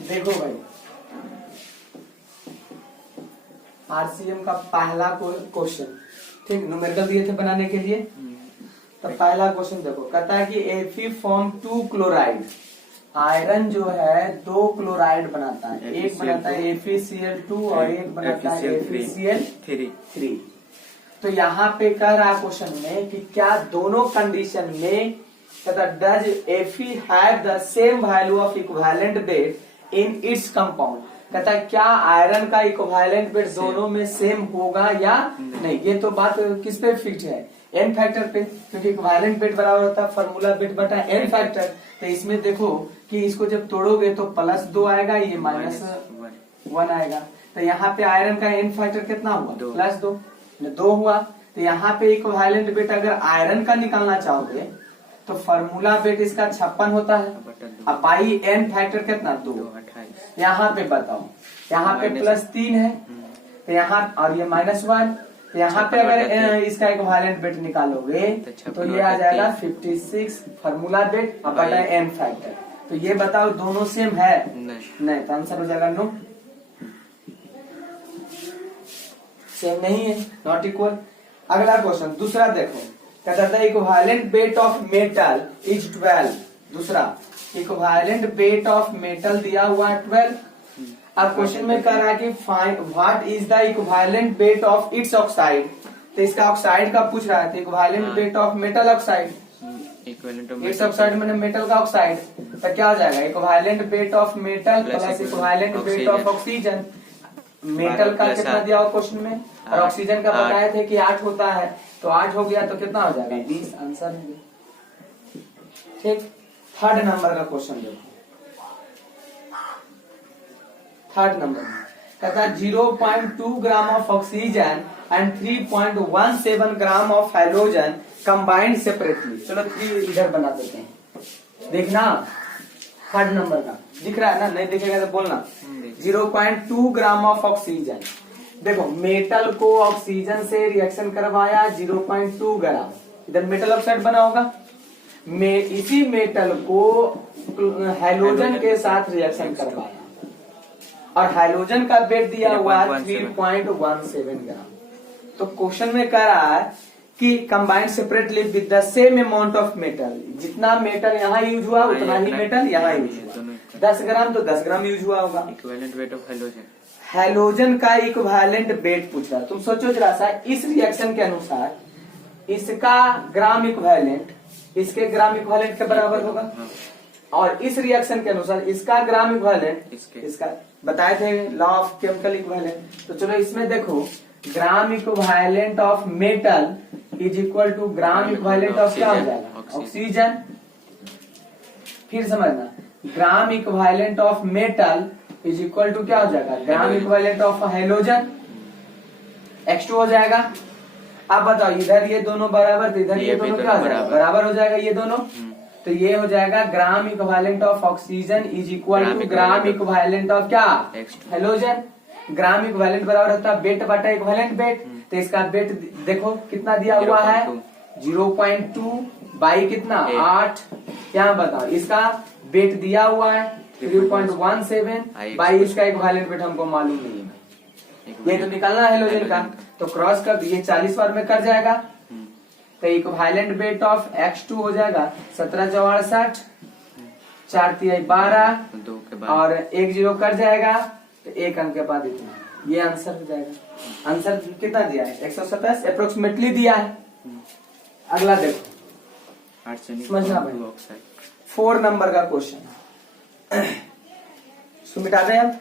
देखो भाई, आरसीएम का पहला क्वेश्चन, ठीक, न्यूमेरिकल दिए थे बनाने के लिए। तो पहला क्वेश्चन देखो, कहता है कि Fe फॉर्म 2 क्लोराइड। आयरन जो है 2 क्लोराइड बनाता है, एक बनाता है FeCl2 और एक बनाता है FeCl3। तो यहाँ पे कह रहा है क्वेश्चन में कि क्या दोनों कंडीशन में कहता does Fe have the same value of equivalent weight in its compound. कहता है क्या आयरन का इक्विवेलेंट वेट दोनों में सेम होगा या नहीं। ये तो बात किस पे फिक्स है, एन फैक्टर पे, क्योंकि इक्विवेलेंट वेट बराबर होता है फॉर्मूला वेट बटा एन फैक्टर। तो इसमें देखो कि इसको जब तोड़ोगे तो +2 आएगा, ये -1 आएगा। तो यहाँ पे आयरन का एन फैक्टर कितना हुआ, +2 हुआ। तो यहाँ पे इक्विवेलेंट वेट अगर आयरन का निकालना चाहोगे तो फॉर्मूला वेट इसका 56 होता है, अब बाई एन फैक्टर कितना 2। यहाँ पे बताओ, यहाँ पे +3 है तो यहाँ, और ये -1, तो यहाँ पे अगर इसका इक्विवेलेंट वेट निकालोगे तो ये आ जाएगा 56 फॉर्मूला वेट अब बटा एन फैक्टर। तो ये बताओ दोनों सेम है, नहीं, तो आंसर हो जाएगा नो, सेम नहीं है, नॉट इक्वल। अगला क्वेश्चन दूसरा देखो, कहता था equivalent weight of metal is 12। दूसरा, इक्विवेलेंट वेट ऑफ मेटल दिया हुआ है 12। अब क्वेश्चन में कह रहा है कि find what is the equivalent weight of its oxide. तो इसका ऑक्साइड का पूछ रहा है, equivalent weight of metal oxide, it's oxide मैंने मेटल का ऑक्साइड। तो क्या हो जाएगा, equivalent weight of metal plus equivalent weight of oxygen. Metal का कितना दिया हुआ क्वेश्चन में, और ऑक्सीजन का बताए थे कि 8 होता है, तो 8 हो गया तो कितना हो जाएगा 20, आंसर हो गया। ठीक, थर्ड नंबर का क्वेश्चन देखो। थर्ड नंबर कहता है 0.2 gram of oxygen and 3.17 gram of hydrogen combined separately. चलो 3 इधर बना देते हैं, देखना थर्ड नंबर का दिख रहा है ना, नहीं दिखेगा तो बोलना। 0.2 ग्राम ऑफ ऑक्सीजन, देखो मेटल को ऑक्सीजन से रिएक्शन करवाया 0.2 ग्राम, इधर मेटल ऑक्साइड बना होगा। इसी मेटल को हाइड्रोजन के साथ रिएक्शन करवाया और हाइड्रोजन का वेट दिया हुआ 3.17 ग्राम। तो क्वेश्चन में कह रहा है कि combined separately with the same amount of metal. जितना मेटल यहाँ यूज हुआ उतना ही मेटल यहाँ यूज हुआ। 10 ग्राम तो 10 ग्राम यूज हुआ होगा। Equivalent weight of hydrogen, hydrogen का इक्विवेलेंट वेट पूछ रहा है। तुम सोचो जरा सा, इस रिएक्शन के अनुसार इसका ग्राम इक्विवेलेंट इसके ग्राम इक्विवेलेंट के बराबर होगा, और इस रिएक्शन के अनुसार इसका ग्राम इक्विवेलेंट इसका, बताए थे लॉ ऑफ केमिकल इक्विवेलेंट। तो चलो इसमें देखो, gram equivalent of metal is equal to gram equivalent of क्या हो जाएगा, ऑक्सीजन। फिर समझना, gram equivalent of metal is equal to क्या हो जाएगा, gram equivalent of hydrogen, X2 हो जाएगा। अब बताओ, इधर ये दोनों बराबर तो इधर ये दोनों क्या हो जाएगा, बराबर हो जाएगा ये दोनों। तो ये हो जाएगा gram equivalent of oxygen is equal to gram equivalent of क्या, हाइड्रोजन। ग्राम इक्विवेलेंट बराबर होता है वेट बटा इक्विवेलेंट वेट। तो इसका वेट देखो कितना दिया हुआ है, 0.2 बाई कितना 8। यहाँ बताओ, इसका वेट दिया हुआ है 3.17 बाई इसका इक्विवेलेंट वेट हमको मालूम नहीं है, ये तो निकालना है हाइड्रोजन का। तो क्रॉस कर ये 40 बार में कर जाएगा। तो इक्विवेलेंट वेट ऑफ X2 हो जाएगा 17×4 = 4 × 12 और 1 0 कर जाएगा, तो 1 अंक के बाद इतना, ये आंसर हो जाएगा। आंसर कितना दिया है, 127 अप्रोक्सीमेटली दिया है। अगला देखो, समझना भाई, 4 नंबर का क्वेश्चन मिटा दें आप,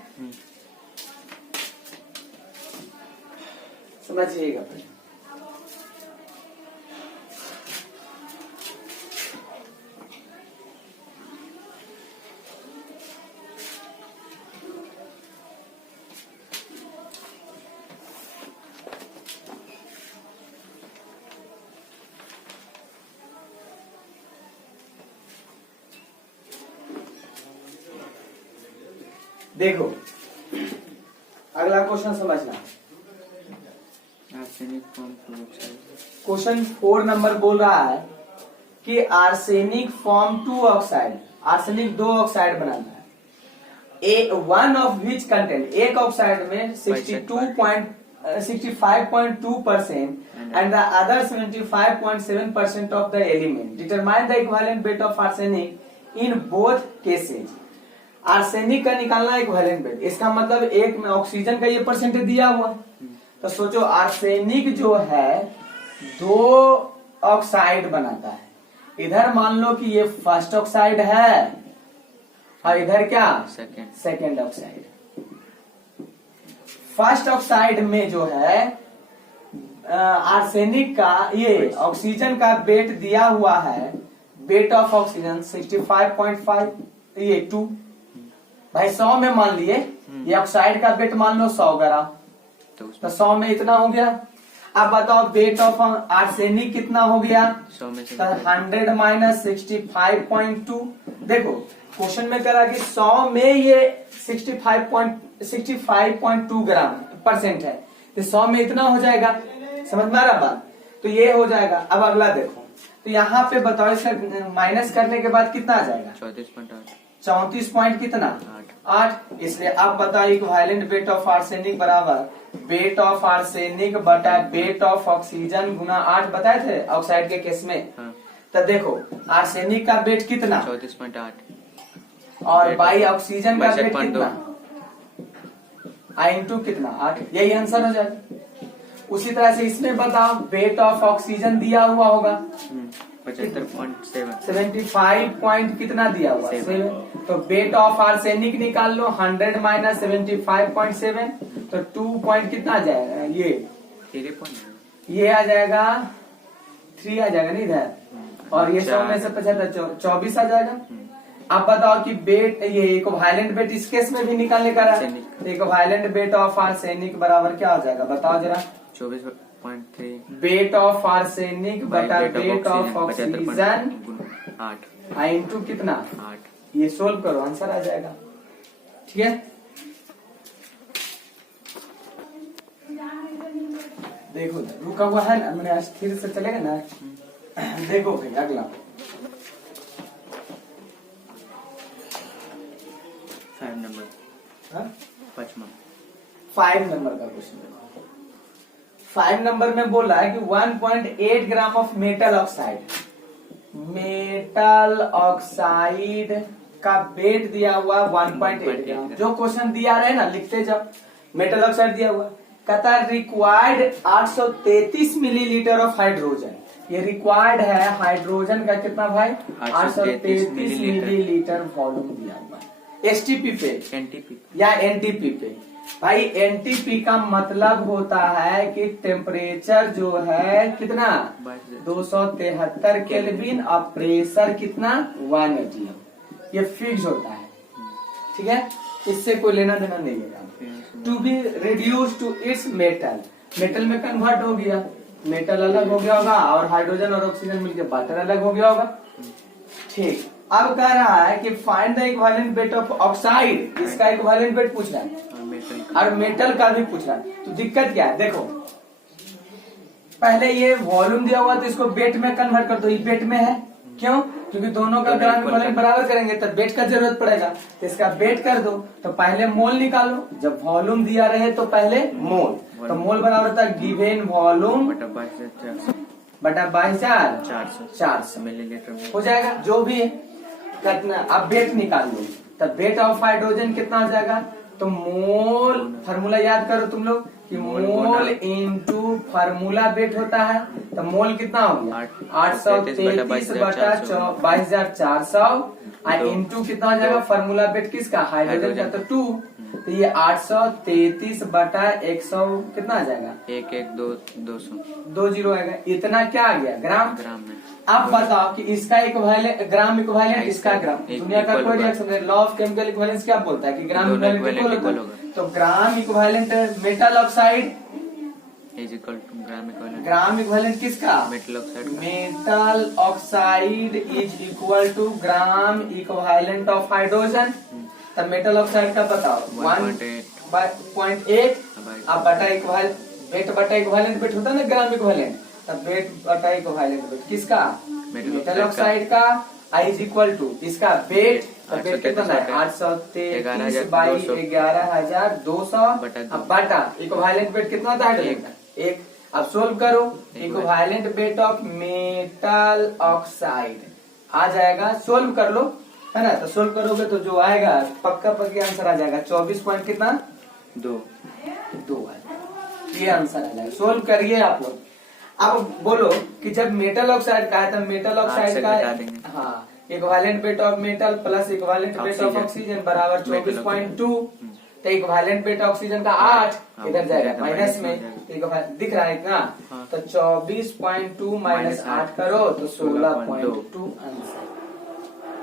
समझिएगा। देखो अगला क्वेश्चन समझना, क्वेश्चन 4 नंबर बोल रहा है कि arsenic form 2 oxide. Arsenic 2 oxide बनाता है, वन ऑफ विच कंटेंट, एक ऑक्साइड में 65.2% and the other 75.7% of the element. Determine the equivalent weight of arsenic in both cases. Arsenic का निकालना इक्विवेलेंट वेट, इसका मतलब एक में ऑक्सीजन का ये परसेंटेज दिया हुआ, तो सोचो आर्सेनिक जो है 2 ऑक्साइड बनाता है, इधर मान लो कि ये फर्स्ट ऑक्साइड है और इधर क्या सेकेंड ऑक्साइड। फर्स्ट ऑक्साइड में जो है आर्सेनिक का ये ऑक्सीजन का वेट दिया हुआ है, वेट ऑफ ऑक्सीजन 65.5, ये 2 भाई 100 में मान लिए, ये ऑक्साइड का वेट मान लो 100 ग्राम, तो 100 में इतना हो गया। अब बताओ वेट ऑफ आर्सेनिक कितना हो गया, 100 माइनस 65.2। देखो क्वेश्चन में करा कि 100 में ये 65.2 ग्राम परसेंट है, तो 100 में इतना हो जाएगा, समझ में आ रहा बात, तो ये हो जाएगा। अब अगला देखो, तो यहाँ पे बताओ इसका माइनस करने के बाद कितना आ जाएगा, 34 पॉइंट कितना 8। इसलिए अब बताओ इक्विवेलेंट वेट ऑफ आर्सेनिक बराबर वेट ऑफ आर्सेनिक बटा वेट ऑफ ऑक्सीजन गुना 8 बताए थे ऑक्साइड के केस में। तो देखो आर्सेनिक का वेट कितना 34.8 और बाई ऑक्सीजन का वेट कितना आई इंटू कितना 8, यही आंसर हो जाएगा। उसी तरह से इसमें बताओ वेट ऑफ ऑक्सीजन दिया हुआ होगा 75 पॉइंट कितना दिया हुआ 7, तो वेट ऑफ आर्सेनिक निकाल लो 100 माइनस 75.7, तो 2 पॉइंट कितना आ जाएगा, ये आ जाएगा 3 आ जाएगा नहीं इधर, और ये 100 में से 75 24 आ जाएगा। अब बताओ कि वेट ये इक्विवेलेंट वेट इस केस में भी निकालने का है, इक्विवेलेंट वेट ऑफ आर्सेनिक बराबर क्या हो जाएगा बताओ जरा, 24.3 वेट ऑफ आर्सेनिक बटा वेट ऑफ ऑक्सीजन 8 इंटू कितना 8, ये सोल्व करो आंसर आ जाएगा। ठीक है, देखो रुका हुआ है ना, मैंने स्थिर से चलेगा ना। देखो भाई अगला 5 नंबर 5 नंबर का क्वेश्चन देखो। 5 नंबर में बोला है कि 1.8 ग्राम of metal oxide, metal oxide का वेट दिया हुआ 1.8 ग्राम। जो क्वेश्चन दिया रहे ना लिखते जब मेटल ऑक्साइड दिया हुआ, कहता रिक्वायर्ड 833 मिलीलीटर ऑफ हाइड्रोजन, ये रिक्वायर्ड है हाइड्रोजन का कितना भाई 833 मिलीलीटर वॉल्यूम दिया हुआ है एसटीपी पे एनटीपी या एनटीपी पे। भाई एनटीपी का मतलब होता है कि टेम्परेचर जो है कितना 273 केल्विन और प्रेशर कितना 1 atm, ये फिक्स होता है। ठीक है, इससे कोई लेना देना नहीं है। To be reduce to its metal, metal में कन्वर्ट हो गया, मेटल अलग हो गया होगा और हाइड्रोजन और ऑक्सीजन मिलकर वाटर अलग हो गया होगा। ठीक, अब कह रहा है कि find the equivalent weight of oxide, इसका इक्विवेलेंट वेट पूछ रहा है और मेटल का भी पूछ रहा है। तो दिक्कत क्या है, देखो पहले ये वॉल्यूम दिया हुआ तो इसको वेट में कन्वर्ट कर दो, ये वेट में है, क्यों, क्योंकि दोनों का ग्राम इक्विवेलेंट बराबर करेंगे तो वेट का जरूरत पड़ेगा, तो इसका वेट कर दो। तो पहले मोल निकालो, जब वॉल्यूम दिया रहे तो पहले मोल, तो मोल बराबर होता है गिवेन वॉल्यूम बटा 400 मिलीलीटर हो जाएगा, जो भी है कितना। अब वेट निकाल लो, तब वेट ऑफ हाइड्रोजन कितना हो जाएगा, तो मोल फार्मूला याद करो तुम लोग कि मोल इनटू फार्मूला वेट होता है, तो मोल कितना हो गया 833 बटा 22,400 इंटू कितना हो जाएगा फार्मूला वेट किसका हाइड्रोजन का, तो 2, तो ये 833 बटा 100 कितना आ जाएगा 2 आएगा, इतना क्या आ गया ग्राम में। अब बताओ कि इसका इक्विवेलेंट ग्राम इक्विवेलेंट, इसका ग्राम, दुनिया का कोई रिएक्शन नहीं, लॉ ऑफ केमिकल इक्विवेलेंस क्या बोलता है कि ग्राम इक्विवेलेंट इक्वल होगा, तो gram equivalent metal oxide is equal to gram equivalent किसका metal oxide is equal to gram equivalent of hydrogen. तब मेटल ऑक्साइड का बताओ 1.8 अब बटा इक्विवेलेंट वेट बटा इक्विवेलेंट वेट होता है ना ग्राम इक्विवेलेंट, तब वेट बटा इक्विवेलेंट वेट किसका मेटल ऑक्साइड का आई इज इक्वल टू इसका वेट, तो 833 वेट कितना है 833 बाई 11,200 अब बटा इक्विवेलेंट वेट कितना होता है एक। अब सोल्व करो, equivalent weight of metal oxide आ जाएगा, सोल्व कर लो है ना। तो सोल्व करोगे तो जो आएगा पक्का आंसर आ जाएगा 24 पॉइंट कितना 2 ये आंसर आ जाएगा। सोल्व करिए आप लोग। अब बोलो कि जब मेटल ऑक्साइड का है तो मेटल ऑक्साइड का हाँ equivalent weight of metal plus equivalent weight of oxygen बराबर 24.2। तो इक्विवेलेंट वेट ऑक्सीजन का 8 इधर जाएगा माइनस में, दिख रहा है इतना। तो 24.2 माइनस 8 करो तो 16.2 आंसर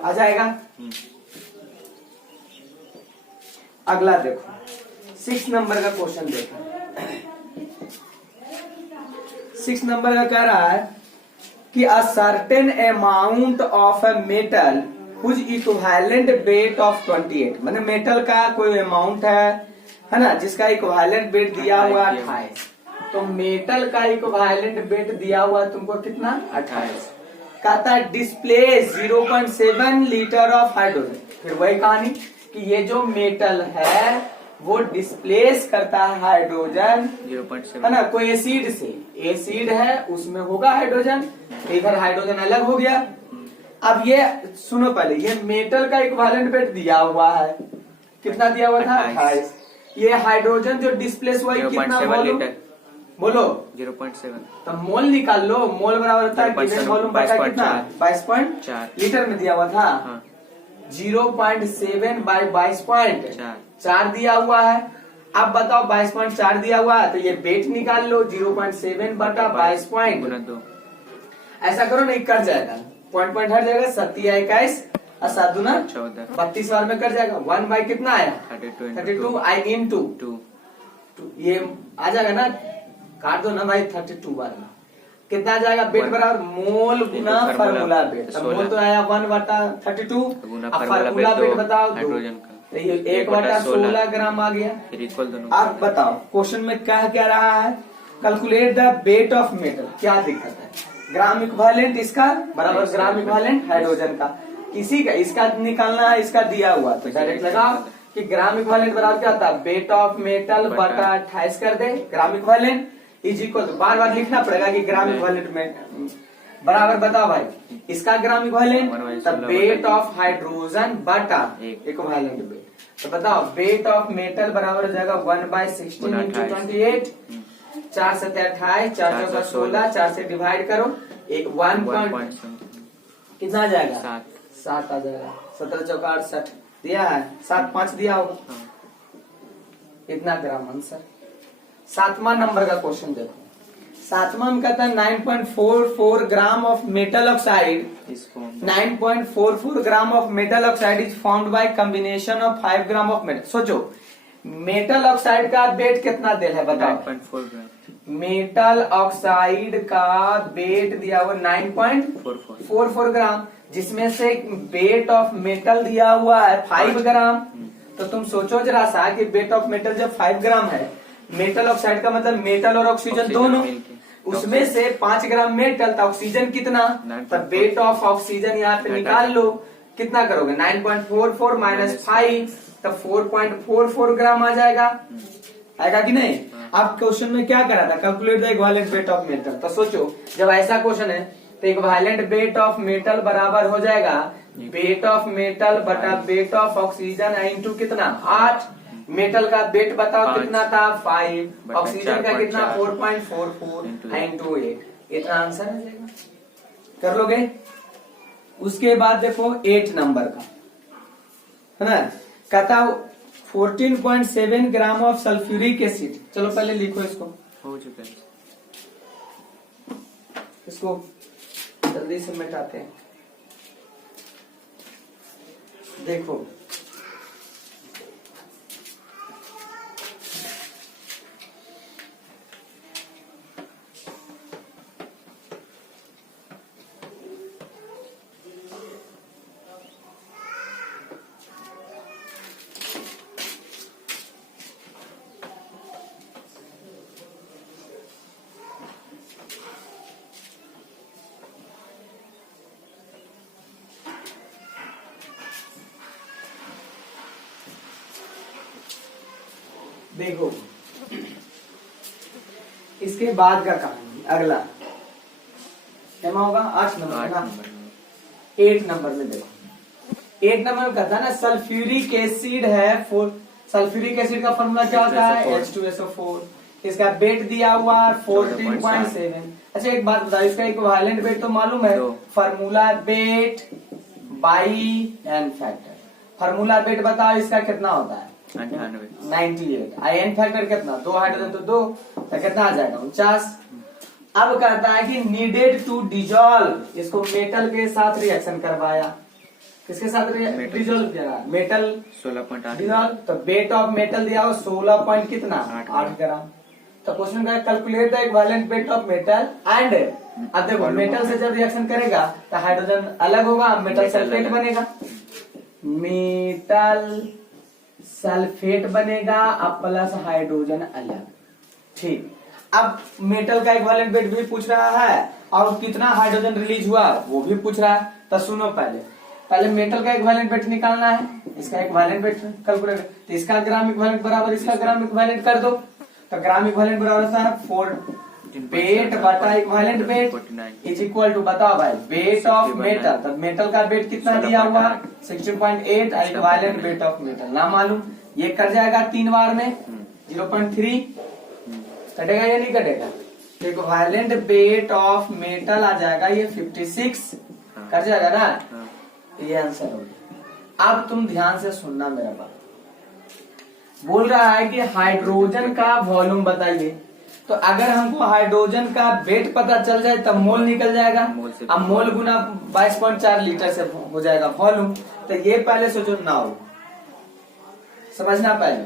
आ जाएगा। अगला देखो 6 नंबर का क्वेश्चन देखो। 6 नंबर का कह रहा है कि a certain amount of a metal whose equivalent weight of 28 माने मेटल का कोई अमाउंट है ना, जिसका इक्विवेलेंट वेट दिया हुआ 28। तो मेटल का इक्विवेलेंट वेट दिया हुआ तुमको कितना 28। कहता है डिस्प्ले 0.7 लीटर ऑफ हाइड्रोजन। फिर वही कहानी कि ये जो मेटल है वो डिस्प्लेस करता है हाइड्रोजन 0.7 है ना कोई एसिड से, एसिड है उसमें होगा हाइड्रोजन, इधर हाइड्रोजन अलग हो गया। अब ये सुनो पहले, ये मेटल का इक्विवेलेंट वेट दिया हुआ है, कितना दिया हुआ था 28। ये हाइड्रोजन जो डिस्प्लेस हुआ है कितना वॉल्यूम बोलो 0.7 तो मोल निकाल लो, मोल बराबर होता है गिवन वॉल्यूम बटा कितना 22.4 लीटर में दिया हुआ था। 0.7 बाई 22.4 दिया हुआ है। अब बताओ 22.4 दिया हुआ है तो ये वेट निकाल लो 0.7 बटा 22.2 ऐसा करो नहीं कट जाएगा, पॉइंट हट जाएगा 7 और 7 दूना 32 बार में कट जाएगा। 1 बाई कितना आया 32 आई इन टू ये आ जाएगा ना, काट दो ना भाई 32 बार में कितना आ जाएगा वेट बराबर मोल गुना फार्मूला वेट। मोल तो आया 1 बटा 32 अब फार्मूला वेट बताओ 2 तो ये 1 बटा 16 ग्राम आ गया। अब बताओ क्वेश्चन में क्या रहा है, calculate the weight of metal. क्या दिक्कत है, ग्राम इक्विवेलेंट इसका बराबर ग्राम इक्विवेलेंट हाइड्रोजन का, किसी का इसका निकालना है, इसका दिया हुआ तो डायरेक्ट लगाओ कि ग्राम इक्विवेलेंट बराबर क्या होता है वेट ऑफ मेटल बटा 28 कर दे gram equivalent is equal to बार बार लिखना पड़ेगा कि ग्राम इक्विवेलेंट में बराबर बताओ भाई इसका ग्राम इक्विवेलेंट तब वेट ऑफ हाइड्रोजन बटा इक्विवेलेंट वेट। तो बताओ वेट ऑफ मेटल बराबर हो जाएगा 1/16 इंटू 28 4 से 28 4 चौका 16 4 से डिवाइड करो एक 1 कितना आ जाएगा 7 आ जाएगा। 17 चौका 68 दिया है 7 5 दिया होगा इतना ग्राम आंसर। 7वां नंबर का क्वेश्चन देखो। 7वां में कहता है 9.44 ग्राम of metal oxide 9.44 gram of metal oxide is found by combination of 5 gram of metal. सोचो मेटल ऑक्साइड का वेट कितना दिया है बताओ 9.4 ग्राम। मेटल ऑक्साइड का वेट दिया हुआ 9.44 ग्राम जिसमें से वेट ऑफ मेटल दिया हुआ है 5 ग्राम। तो तुम सोचो जरा सा कि वेट ऑफ मेटल जब 5 ग्राम है, मेटल ऑक्साइड का मतलब मेटल और ऑक्सीजन दोनों, उसमें से 5 ग्राम मेटल तो ऑक्सीजन कितना, तब वेट ऑफ ऑक्सीजन यहाँ पे निकाल लो कितना करोगे 9.44 माइनस 5 तब 4.44 ग्राम आ जाएगा, आएगा कि नहीं। अब क्वेश्चन में क्या करा था calculate the equivalent weight of metal. तो सोचो जब ऐसा क्वेश्चन है तो इक्विवेलेंट वेट ऑफ मेटल बराबर हो जाएगा वेट ऑफ मेटल बटा वेट ऑफ ऑक्सीजन इंटू कितना 8। मेटल का वेट बताओ कितना था 5, ऑक्सीजन का कितना 4.44 इंटू 8 इतना आंसर आ जाएगा। कर लोगे। उसके बाद देखो 8 नंबर का है ना, कहता 14.7 ग्राम ऑफ सल्फ्यूरिक एसिड। चलो पहले लिखो इसको, हो चुका है इसको जल्दी से मिटाते हैं। देखो देखो इसके बाद का कहानी अगला क्या होगा 8 नंबर 8 ना। नंबर 8 नंबर में देखो 8 नंबर में कहता है ना सल्फ्यूरिक एसिड है सल्फ्यूरिक एसिड का फॉर्मूला क्या होता है H2SO4। इसका वेट दिया हुआ 14.7। अच्छा एक बात बताओ इसका इक्विवेलेंट वेट तो मालूम है दो। Formula weight by N factor. Formula weight बताओ इसका कितना होता है 98 98। आई एन फैक्टर कितना 2 हाइड्रोजन तो 2 तो कितना आ जाएगा 49। अब कहता है कि नीडेड टू डिजोल्व इसको मेटल के साथ रिएक्शन करवाया। किसके साथ मेटल। डिजोल्व किया मेटल 16.8 डिजोल्व तो वेट ऑफ मेटल दिया हो 16 पॉइंट कितना 8 ग्राम। तो क्वेश्चन का calculate the equivalent weight of metal and अब देखो Volume मेटल of से जब रिएक्शन करेगा तो हाइड्रोजन अलग होगा मेटल मेटल सल्फेट अलग। बनेगा मेटल सल्फेट बनेगा अब प्लस हाइड्रोजन अलग। ठीक अब मेटल का इक्विवेलेंट वेट भी पूछ रहा है और कितना हाइड्रोजन रिलीज हुआ वो भी पूछ रहा है। तो सुनो पहले मेटल का इक्विवेलेंट वेट निकालना है। इसका इक्विवेलेंट वेट कैलकुलेट तो इसका ग्राम इक्विवेलेंट बराबर इसका ग्राम इक्विवेलेंट कर दो। तो ग्राम इक्विवेलेंट बराबर होता है 4 वेट बटा equivalent weight is equal to बताओ भाई वेट ऑफ मेटल। तो मेटल का वेट कितना दिया हुआ 16.8 और इक्विवेलेंट वेट ऑफ मेटल ना मालूम ये कर जाएगा 3 बार में 0.3 कटेगा या नहीं कटेगा। इक्विवेलेंट वेट ऑफ मेटल आ जाएगा ये 56 कर जाएगा ना। ये आंसर हो गया। अब तुम ध्यान से सुनना मेरा बात। बोल रहा है कि हाइड्रोजन का वॉल्यूम बताइए। तो अगर हमको हाइड्रोजन का वेट पता चल जाए तब मोल निकल जाएगा। मोल से अब मोल गुना 22.4 लीटर से हो जाएगा वॉल्यूम। तो ये पहले सोचो ना हो समझना पहले।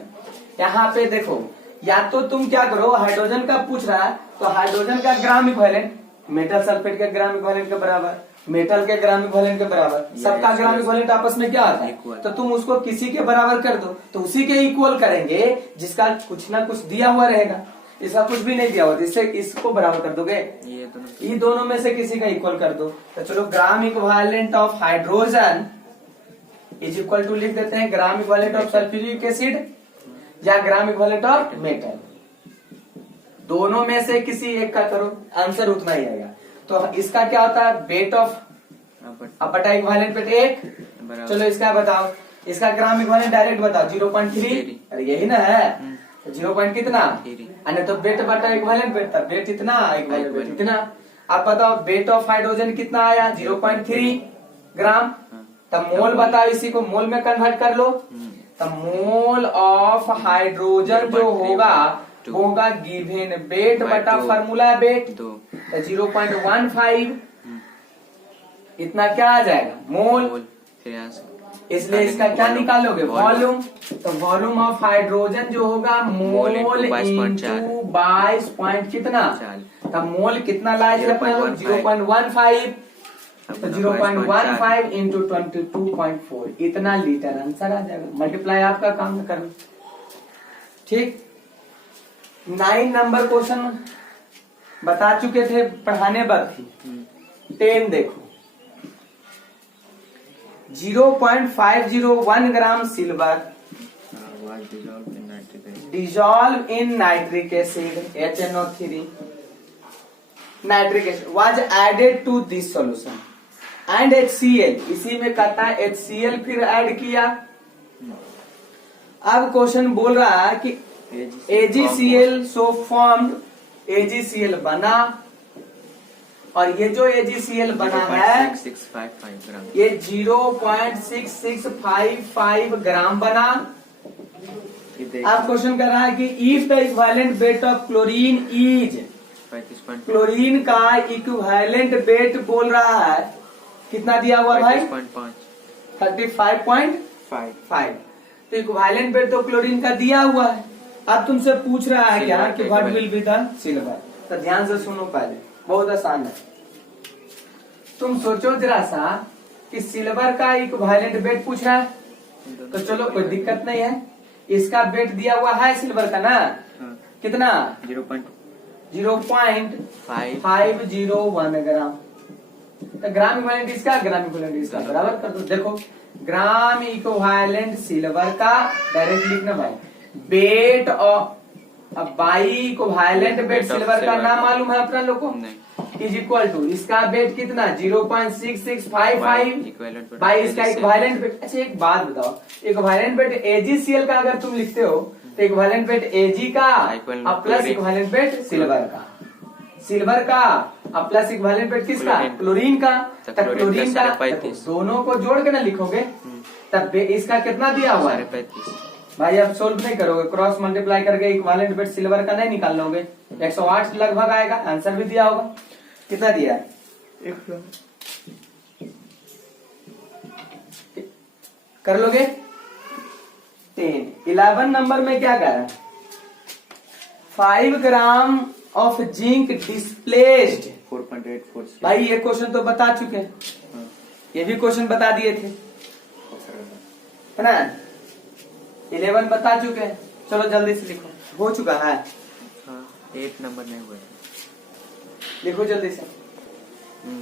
यहाँ पे देखो या तो तुम क्या करो हाइड्रोजन का पूछ रहा है तो हाइड्रोजन का ग्राम इक्विवेलेंट मेटल सल्फेट के ग्राम इक्विवेलेंट के बराबर मेटल के ग्राम इक्विवेलेंट के बराबर सबका ग्राम इक्विवेलेंट आपस में क्या आता है तो तुम उसको किसी के बराबर कर दो तो उसी के इक्वल करेंगे जिसका कुछ ना कुछ दिया हुआ रहेगा। इसका कुछ भी नहीं दिया हुआ इससे इसको बराबर कर दोगे ये दोनों में से किसी का इक्वल कर दो। तो चलो gram equivalent of hydrogen is equal to लिख देते हैं gram equivalent of sulphuric acid या ग्राम इक्विवेलेंट ऑफ मेटल। दोनों में से किसी एक का करो आंसर उतना ही आएगा। तो इसका क्या होता है वेट ऑफ बटा इक्विवेलेंट वेट 1। चलो इसका बताओ इसका ग्राम इक्विवेलेंट डायरेक्ट बताओ 0.3 अरे यही ना है तो 0 पॉइंट कितना अन्य तो वेट बटा इक्विवेलेंट वेट तब वेट इतना इक्विवेलेंट वेट इतना। आप बताओ वेट ऑफ हाइड्रोजन कितना आया 0.3 ग्राम। तब मोल बताओ इसी को मोल में कन्वर्ट कर लो। तो मोल ऑफ हाइड्रोजन जो होगा वो होगा गिवन वेट बटा फार्मूला वेट तो 0.15 इतना क्या आ जाएगा मोल। इसलिए इसका क्या निकालोगे वॉल्यूम। तो वॉल्यूम ऑफ हाइड्रोजन जो होगा मोल इंटू 22 पॉइंट कितना तब मोल कितना लाए 0.15 तो 0.15 इंटू 22.4 इतना लीटर आंसर आ जाएगा। मल्टीप्लाई आपका काम करो। ठीक 9 नंबर क्वेश्चन बता चुके थे पढ़ाने वक्त ही। 10 देखो 0.501 gram silver dissolve in nitric acid HNO3 nitric acid was added to this solution and HCl इसी में कहता है HCl फिर ऐड किया। अब क्वेश्चन बोल रहा है कि AgCl सो फॉर्म्ड AgCl बना और ये जो AgCl बना है ये 0.6655 ग्राम बना। अब क्वेश्चन कर रहा है कि if the equivalent weight of chlorine is chlorine का इक्विवेलेंट वेट बोल रहा है कितना दिया हुआ भाई 35.5। तो इक्विवेलेंट वेट तो क्लोरीन का दिया हुआ है। अब तुमसे पूछ रहा है क्या कि what will be the silver. तो ध्यान से सुनो पहले बहुत आसान है। तुम सोचो जरा सा कि सिल्वर का इक्विवेलेंट वेट पूछ रहा है तो चलो कोई दिक्कत नहीं है। इसका वेट दिया हुआ है सिल्वर का ना कितना 0.501 ग्राम। तो ग्राम इक्विवेलेंट इसका ग्राम इक्विवेलेंट इसका बराबर कर दो। देखो ग्राम इक्विवेलेंट सिल्वर का डायरेक्ट लिखना भाई बेट और बाई को वायलेंट बेट सिल्वर का नाम मालूम है अपना लोग को, नहीं इज इक्वल टू इसका बेट कितना 0.6655 इक्विवेलेंट बाई इसका एक वायलेंट बेट। अच्छा एक बात बताओ, एक वायलेंट बेट एजीसीएल का अगर तुम लिखते हो तो एक वायलेंट बेट एजी का और प्लस एक वायलेंट बेट सिल्वर का, सिल्वर का और प्लस एक वायलेंट बेट किसका क्लोरीन का। तब क्लोरीन का दोनों को जोड़ के ना लिखोगे तब इसका कितना दिया हुआ है 35 भाई। अब सोल्व नहीं करोगे, क्रॉस मल्टीप्लाई करके इक्विवेलेंट बेट सिल्वर का नहीं निकाल लोगे, 108 लगभग आएगा। आंसर भी दिया होगा, कितना दिया है कर लोगे 10। 11 नंबर में क्या कह रहा है 5 ग्राम ऑफ जिंक डिस्प्लेस्ड। 4.84 भाई ये क्वेश्चन तो बता चुके हैं, ये भी क्वेश्चन बता दिए थे है ना, 11 बता चुके हैं। चलो जल्दी से लिखो, हो चुका है 8 नंबर नहीं हुआ, लिखो जल्दी से।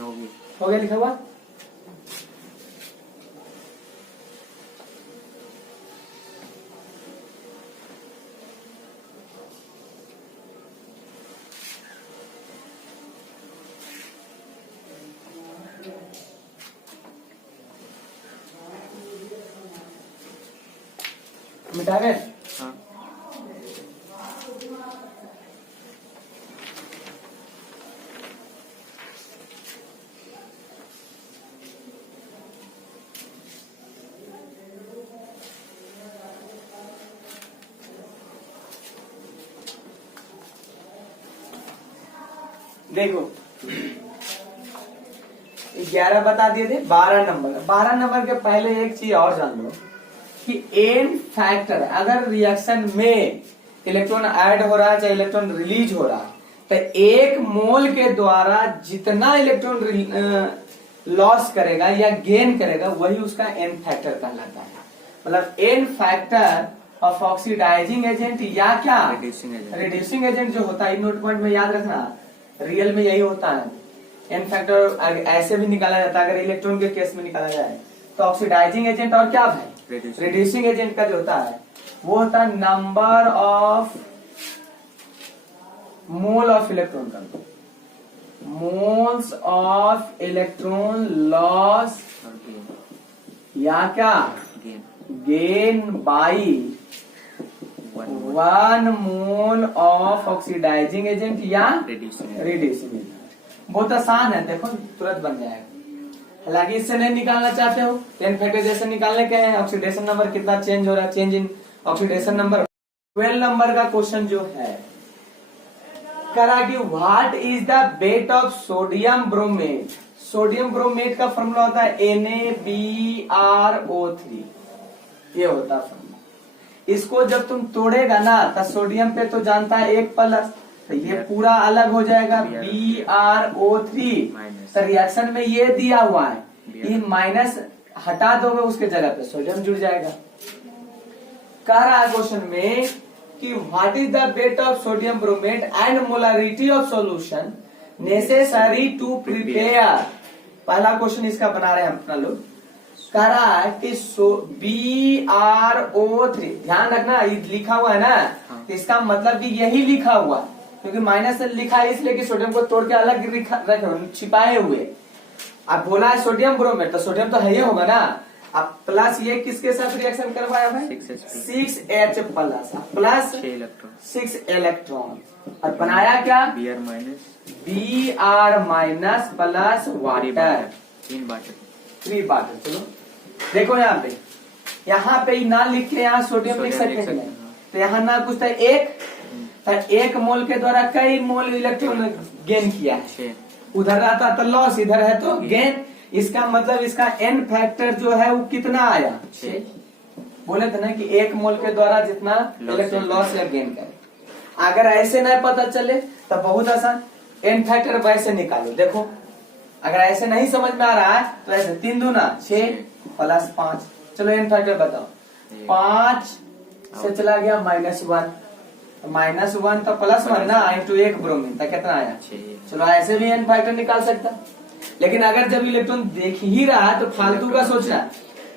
होगी हो गया लिखा हुआ। मिटा गए। हाँ देखो 11 बता दिए थे, 12 नंबर। 12 नंबर के पहले एक चीज और जान लो कि एन फैक्टर अगर रिएक्शन में इलेक्ट्रॉन ऐड हो रहा है चाहे इलेक्ट्रॉन रिलीज हो रहा है तो एक मोल के द्वारा जितना इलेक्ट्रॉन लॉस करेगा या गेन करेगा वही उसका एन फैक्टर कहलाता है। मतलब N factor of oxidising agent या क्या रिड्यूसिंग एजेंट जो होता है, नोट पॉइंट में याद रखना, रियल में यही होता है। एन फैक्टर ऐसे भी निकाला जाता है अगर इलेक्ट्रॉन के केस में निकाला जाए तो ऑक्सीडाइजिंग एजेंट और क्या भाई रिड्यूसिंग एजेंट का जो होता है वो होता है number of mole of electron का, मोल्स ऑफ इलेक्ट्रॉन लॉस या क्या gain by 1 mole of oxidising agent या रिड्यूसिंग एजेंट। बहुत आसान है, देखो तुरंत बन जाएगा। हालांकि इससे नहीं निकालना चाहते हो, एन फैक्टर जैसे निकालने के हैं ऑक्सीडेशन नंबर कितना चेंज हो रहा है, change in oxidation number. 12 number का क्वेश्चन जो है करा कि what is the weight of sodium bromate. Sodium bromate का फॉर्मूला होता है NaBrO3, ये होता है फॉर्मूला। इसको जब तुम तोड़ेगा ना तो सोडियम पे तो जानता है 1 प्लस, तो ये पूरा अलग हो जाएगा BrO3। तो रिएक्शन में ये दिया हुआ है, ये माइनस हटा दोगे उसके जगह पे सोडियम जुड़ जाएगा। कह रहा है क्वेश्चन में कि what is the weight of sodium bromate and molarity of solution necessary to prepare. पहला क्वेश्चन इसका बना रहे हैं अपना लोग। कह रहा है कि BrO3, ध्यान रखना ये लिखा हुआ है ना, तो इसका मतलब कि यही लिखा हुआ, क्योंकि माइनस से लिखा है इसलिए कि सोडियम को तोड़ के अलग रखे छिपाए हुए। अब बोला है सोडियम ब्रोमेट तो सोडियम तो है ही होगा ना। अब प्लस ये किसके साथ रिएक्शन करवाया भाई 6H प्लस प्लस 6 इलेक्ट्रॉन और बनाया क्या Br minus plus water 3 water. चलो देखो यहाँ पे ना लिख के यहाँ सोडियम लिख सकते हैं, तो यहाँ ना पूछता है 1, तो 1 मोल के द्वारा कई मोल इलेक्ट्रॉन गेन किया है। उधर रहता तो लॉस, इधर है तो गेन। इसका मतलब इसका एन फैक्टर जो है वो कितना आया 6। बोले थे ना कि 1 मोल के द्वारा जितना इलेक्ट्रॉन लॉस या गेन करे। अगर ऐसे नहीं पता चले तो बहुत आसान, एन फैक्टर वैसे निकालो। देखो अगर ऐसे नहीं समझ में आ रहा है तो ऐसे 3 दूना 6 प्लस 5। चलो एन फैक्टर बताओ, 5 से चला गया -1, -1 तो +1 ना इंटू 1 ब्रोमीन तो कितना आया 6। चलो ऐसे भी एन फैक्टर निकाल सकता, लेकिन अगर जब इलेक्ट्रॉन देख ही रहा तो फालतू का सोचना।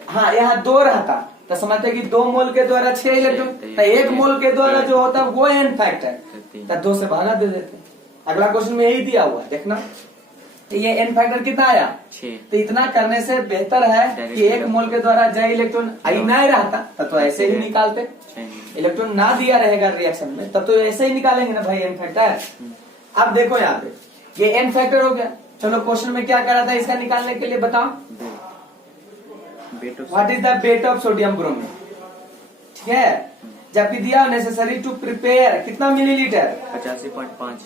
हाँ यहाँ 2 रहता तो समझते हैं कि 2 मोल के द्वारा 6 इलेक्ट्रॉन, तो 1 मोल के द्वारा जो होता है वो n फैक्टर, तो 2 से भागा दे देते हैं। अगला क्वेश्चन में यही दिया हुआ है, देखना। तो ये n फैक्टर कितना आया 6। तो इतना करने से बेहतर है कि 1 मोल के द्वारा j इलेक्ट्रॉन आई ना रहता तो ऐसे ही निकालते। इलेक्ट्रॉन ना दिया रहेगा रिएक्शन में तब तो ऐसे ही निकालेंगे ना भाई n फैक्टर। अब देखो यहाँ पे ये n फैक्टर हो गया। चलो क्वेश्चन में क्या करा था इसका निकालने के लिए बताओ। What is the weight of sodium bromine, ठीक है। जबकि दिया नेसेसरी टू प्रिपेयर कितना मिलीलीटर 85.5,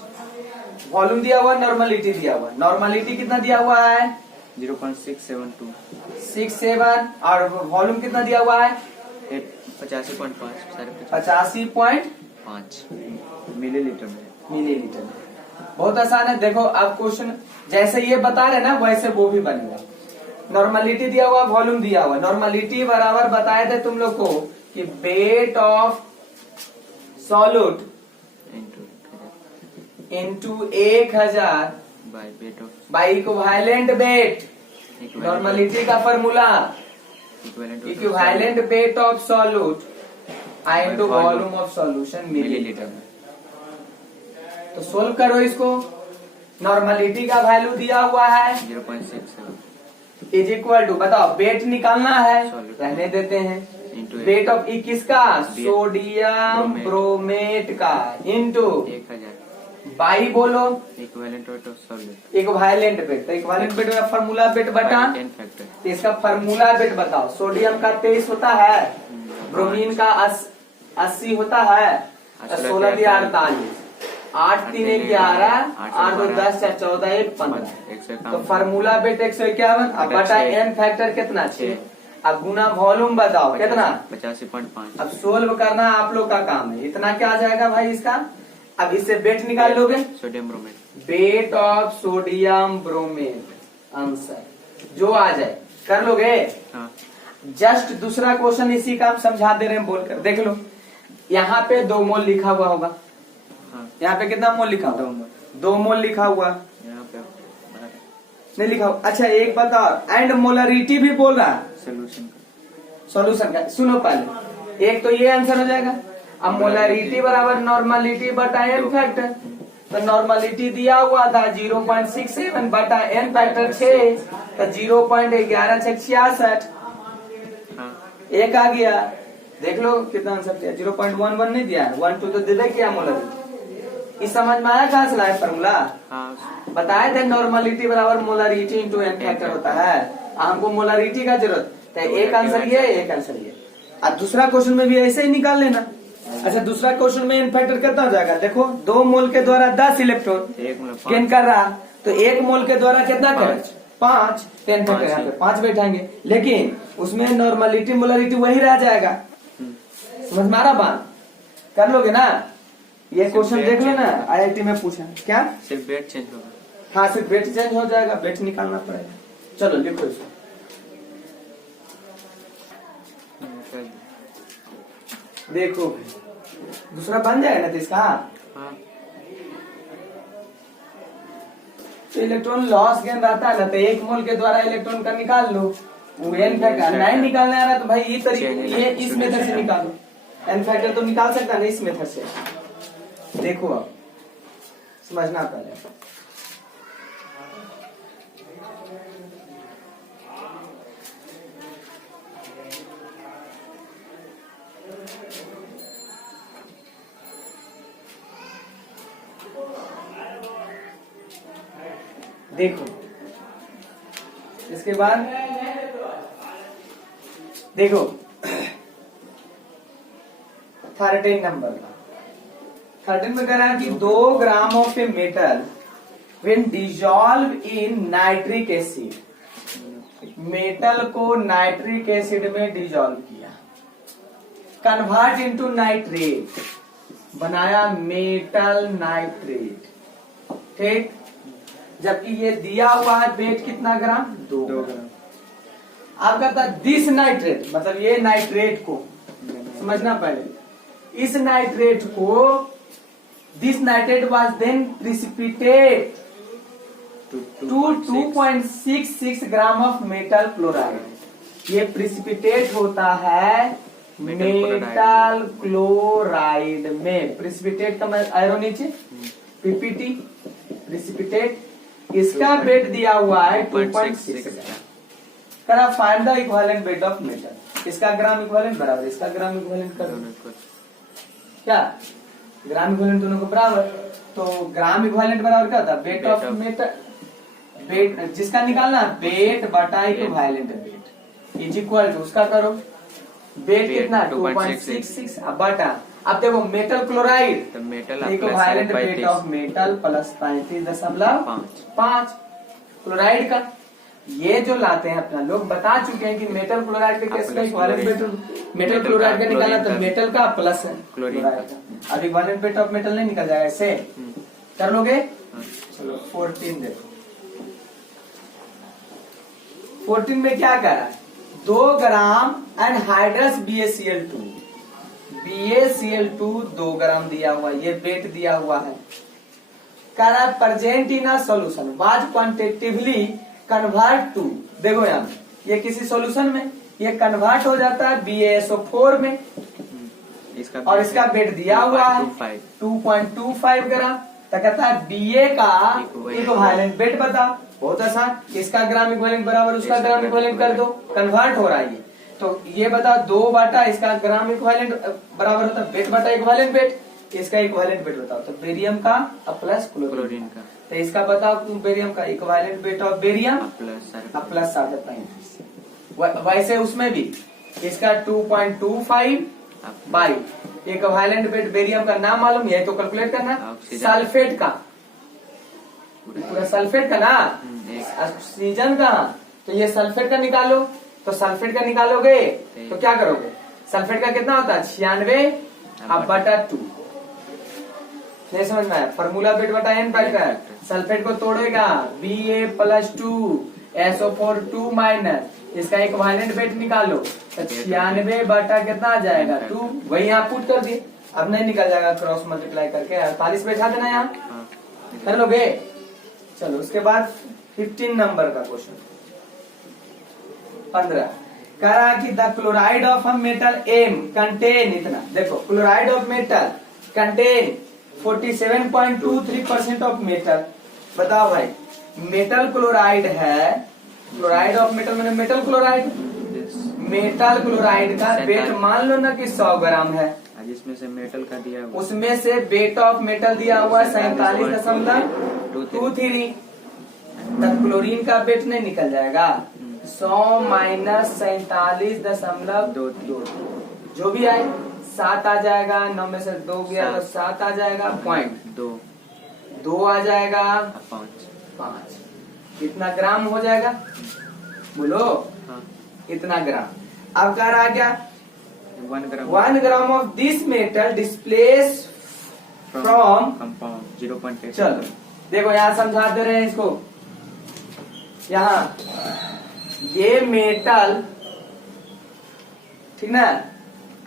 वॉल्यूम दिया हुआ, नॉर्मलिटी दिया हुआ। नॉर्मलिटी कितना दिया हुआ है 0.672, 67 और वॉल्यूम कितना दिया हुआ है 85.5, 85.5 मिलीलीटर में। मिलीलीटर में। बहुत आसान है। देखो अब क्वेश्चन जैसे ये बता रहे ना वैसे वो भी बनेगा। नॉर्मलिटी दिया हुआ, वॉल्यूम दिया हुआ। नॉर्मलिटी बराबर बताए थे तुम लोग को कि weight of solute into 1000 by equivalent weight. Normality का formula equivalent weight of solute into volume of solution millilitre में। तो सोल्व करो इसको। नॉर्मलिटी का वैल्यू दिया हुआ है 0.67 इज इक्वल टू, बताओ वेट निकालना है, रहने देते हैं। वेट ऑफ किसका सोडियम ब्रोमेट का इंटू 1000 बाई बोलो equivalent weight of solute equivalent weight. तो इक्विवेलेंट वेट का फॉर्मूला वेट बटा 10 फैक्टर। तो इसका फॉर्मूला वेट बताओ। सोडियम का 23 होता है, ब्रोमीन का 80 होता है, 16 दिया 48, 8 3 11, 8 2 10 4 14 1 15। तो फार्मूला वेट 151 अब बटा n फैक्टर कितना 6। अब गुना वॉल्यूम बताओ कितना 85.5। अब सोल्व करना आप लोग का काम है। इतना क्या आ जाएगा भाई इसका। अब इससे वेट निकाल लोगे, sodium bromate wait of sodium bromate answer जो आ जाए कर लोगे। हाँ। जस्ट दूसरा क्वेश्चन इसी का हम समझा दे रहे हैं बोलकर देख लो। यहाँ पे 2 मोल लिखा हुआ होगा, हाँ। यहाँ पे कितना मोल लिखा हुआ 2 मोल लिखा हुआ यहाँ पे नहीं लिखा हुआ। अच्छा एक बताओ एंड मोलरिटी भी बोल रहा है सॉल्यूशन का। सुनो पहले एक तो ये आंसर हो जाएगा। अब मोलरिटी बराबर नॉर्मलिटी बटा n फैक्टर। तो नॉर्मलिटी दिया हुआ था 0.67 बटा n फैक्टर 6, तो 0.11 6 66 एक आ गया। देख लो कितना आंसर दिया 0.11 नहीं दिया, 12 तो दे क्या मोलरिटी। इस समझ में आया कहाँ से लाए फॉर्मूला। हाँ। बताए थे नॉर्मलिटी बराबर मोलरिटी इंटू n फैक्टर होता है। हमको मोलरिटी का जरूरत है। एक आंसर ये, एक आंसर ये। अब दूसरा क्वेश्चन में भी ऐसे ही निकाल लेना। अच्छा दूसरा क्वेश्चन में n फैक्टर कितना हो जाएगा देखो। 2 मोल के द्वारा 10 इलेक्ट्रॉन गेन कर रहा, तो 1 मोल के द्वारा कितना करे 5। n फैक्टर यहाँ पे 5 बैठाएंगे, लेकिन उसमें नॉर्मलिटी मोलरिटी वही रह जाएगा। समझ में आ रहा बात, कर लोगे ना। ये क्वेश्चन देख लो ना, IIT में पूछा क्या सिर्फ वेट चेंज होगा। हाँ सिर्फ वेट चेंज हो जाएगा, वेट निकालना पड़ेगा। चलो लिखो इसको। देखो दूसरा बन जाएगा ना तो इसका। हाँ। तो इलेक्ट्रॉन लॉस गेन रहता है ना, तो 1 मोल के द्वारा इलेक्ट्रॉन का निकाल लो। वो n फैक्टर नहीं निकालने आ रहा तो भाई ये तरीके ये इस मेथड से निकालो। n फैक्टर तो निकाल सकता है इस मेथड से। देखो अब समझना पहले। देखो इसके बाद देखो 13 नंबर का 13 में कह रहा है कि 2 gram of a metal when dissolve in nitric acid. Metal को नाइट्रिक एसिड में डिजॉल्व किया, कन्वर्ट इनटू नाइट्रेट, बनाया मेटल नाइट्रेट। ठीक, जबकि ये दिया हुआ है वेट कितना ग्राम 2 ग्राम। आप कहता दिस नाइट्रेट मतलब ये नाइट्रेट को समझना पहले। इस नाइट्रेट को this nitrate was then precipitate to 2.66 gram of metal chloride. ये प्रिसिपिटेट होता है मेटल क्लोराइड में। प्रिसिपिटेट का मैं एरो नीचे, पीपीटी प्रिसिपिटेट। इसका वेट दिया हुआ है 2.6। करा find the equivalent weight of metal. इसका ग्राम इक्विवेलेंट बराबर इसका ग्राम इक्विवेलेंट कर दो। क्या ग्राम इक्विवेलेंट दोनों को बराबर, तो ग्राम इक्विवेलेंट बराबर क्या होता है? वेट ऑफ मेटल, वेट जिसका निकालना वेट बटा equivalent weight is equal to उसका करो वेट कितना 2.66 बटा। अब देखो मेटल क्लोराइड तो metal equivalent weight of metal plus 35.5 chloride का। ये जो लाते हैं अपना लोग बता चुके हैं कि मेटल क्लोराइड के केस का इक्विवेलेंट वेट मेटल क्लोराइड का निकालना तो मेटल का प्लस क्लोराइड का। अब इक्विवेलेंट वेट ऑफ मेटल नहीं निकल जाएगा, ऐसे कर लोगे। चलो 14 देखो, 14 में क्या करा है? 2 ग्राम एनहाइड्रस BaCl2 2 ग्राम दिया हुआ, ये वेट दिया हुआ है। कह रहा है present in a solution was quantitatively convert to. देखो यहाँ ये किसी सॉल्यूशन में ये कन्वर्ट हो जाता है BaSO4 में, और इसका वेट दिया हुआ है 2.25 ग्राम। तो कहता है Ba का इक्विवेलेंट वेट बताओ। बहुत आसान, इसका ग्राम इक्विवेलेंट बराबर उसका ग्राम इक्विवेलेंट कर दो, कन्वर्ट हो रहा है ये। तो ये बता 2 बटा इसका ग्राम इक्विवेलेंट बराबर होता है वेट बटा इक्विवेलेंट वेट। इसका इक्विवेलेंट वेट बताओ, तो बेरियम का प्लस क्लोरीन का। तो इसका बताओ बेरियम का equivalent weight of barium plus 35। वैसे उसमें भी इसका 2.25 बाई इक्विवेलेंट वेट बेरियम का नाम मालूम है तो कैलकुलेट करना। सल्फेट का पूरा सल्फेट का ना, ऑक्सीजन का, तो ये सल्फेट का निकालो। तो सल्फेट का निकालोगे तो क्या करोगे? सल्फेट का कितना होता है 96 अब बटा 2। नहीं समझ में आया? फॉर्मूला वेट बटा एन का। सल्फेट को तोड़ेगा Ba प्लस 2 SO4 2 माइनस इसका इक्विवेलेंट वेट निकालो तो 96 बटा कितना आ जाएगा 2। वही यहाँ पुट कर दिए, अब नहीं निकल जाएगा क्रॉस मल्टीप्लाई करके 48 बैठा देना यहाँ, कर लोगे। चलो उसके बाद 15 नंबर का क्वेश्चन 15 करा कि the chloride of a metal M contain इतना। देखो chloride of metal contain 47.23% of metal. बताओ भाई मेटल क्लोराइड है, क्लोराइड ऑफ मेटल मैंने मेटल क्लोराइड, मेटल क्लोराइड का वेट मान लो ना कि 100 ग्राम है, जिसमें से मेटल का दिया हुआ, उसमें से वेट ऑफ मेटल दिया हुआ 47.23। तब क्लोरीन का वेट नहीं निकल जाएगा 100 माइनस 47.23 जो भी आए 7 आ जाएगा। 9 में से 2 गया तो 7 आ जाएगा, पॉइंट 2 आ जाएगा 5। कितना ग्राम हो जाएगा बोलो? इतना ग्राम। अब क्या रहा क्या? 1 gram of this metal displace from compound 0.8। चलो देखो यहाँ समझा दे रहे हैं इसको। यहाँ ये मेटल ठीक ना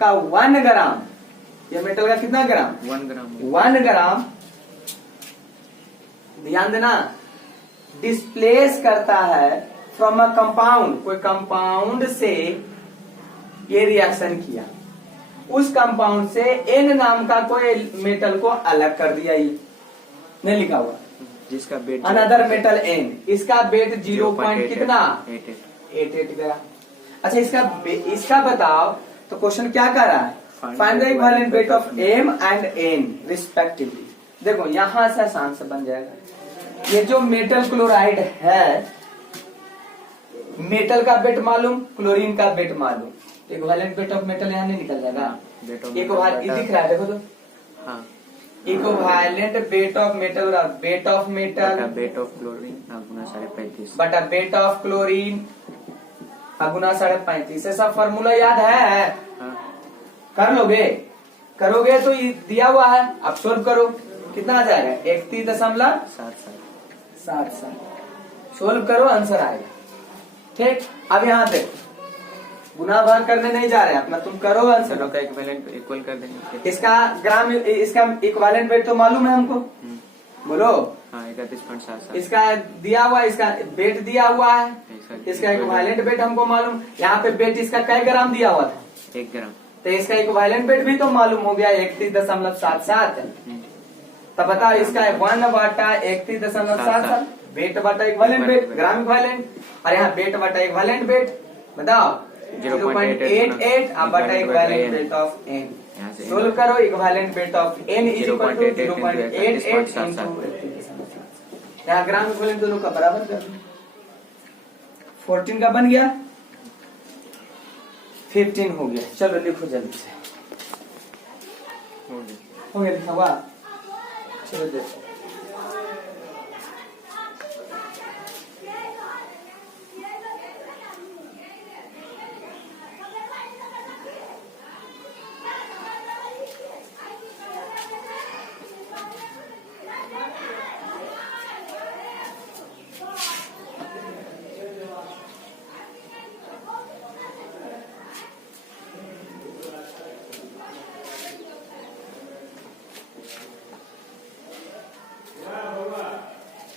का 1 ग्राम, ये मेटल का कितना ग्राम? 1 ग्राम ध्यान देना डिस्प्लेस करता है फ्रॉम अ कंपाउंड। कोई कंपाउंड से ये रिएक्शन किया, उस कंपाउंड से N नाम का कोई मेटल को अलग कर दिया, ये नहीं लिखा हुआ जिसका वेट अनदर मेटल N, इसका वेट 0 कितना 88 ग्राम। अच्छा इसका बताओ तो क्वेश्चन क्या कर रहा है? Find the equivalent weight of M and N respectively. देखो यहां से आसान से बन जाएगा। ये जो मेटल क्लोराइड है, मेटल का वेट मालूम, क्लोरीन का वेट मालूम, इक्विवेलेंट वेट ऑफ मेटल यहाँ नहीं निकल जाएगा। इक्विवेलेंट दिख रहा है देखो तो, equivalent weight of metal weight of metal weight of chlorine गुना 35 बटा वेट ऑफ क्लोरीन गुना 35। ऐसा फॉर्मूला याद है? कर लोगे? करोगे तो ये दिया हुआ है, अब सोल्व करो कितना आ जाएगा 31.77। सोल्व करो आंसर आएगा। ठीक, अब यहाँ पे गुना भाग करने नहीं जा रहे हैं अपना, तुम करो आंसर का इक्विवेलेंट इक्वल कर देंगे। इसका ग्राम, इसका इक्विवेलेंट वेट तो मालूम है हमको, बोलो हाँ 31.77। इसका दिया हुआ, इसका वेट दिया हुआ है, इसका इक्विवेलेंट वेट हमको मालूम। यहाँ पे वेट इसका कई ग्राम दिया हुआ था, 1 ग्राम। तो इसका इक्विवेलेंट वेट भी तो मालूम हो गया 31.77। तब बताओ इसका 1/31.77 वेट बटा इक्विवेलेंट वेट, ग्राम इक्विवेलेंट, और यहाँ वेट बटा इक्विवेलेंट वेट बताओ 0.88 अब बटा equivalent weight of n। Solve करो, equivalent weight of n is equal to 0.88 यहाँ ग्राम इक्विवेलेंट दोनों का बराबर कर दो। 14 का बन गया, 15 हो गया। चलो लिखो जल्दी से, हो गया लिखा हुआ। चलो देखो,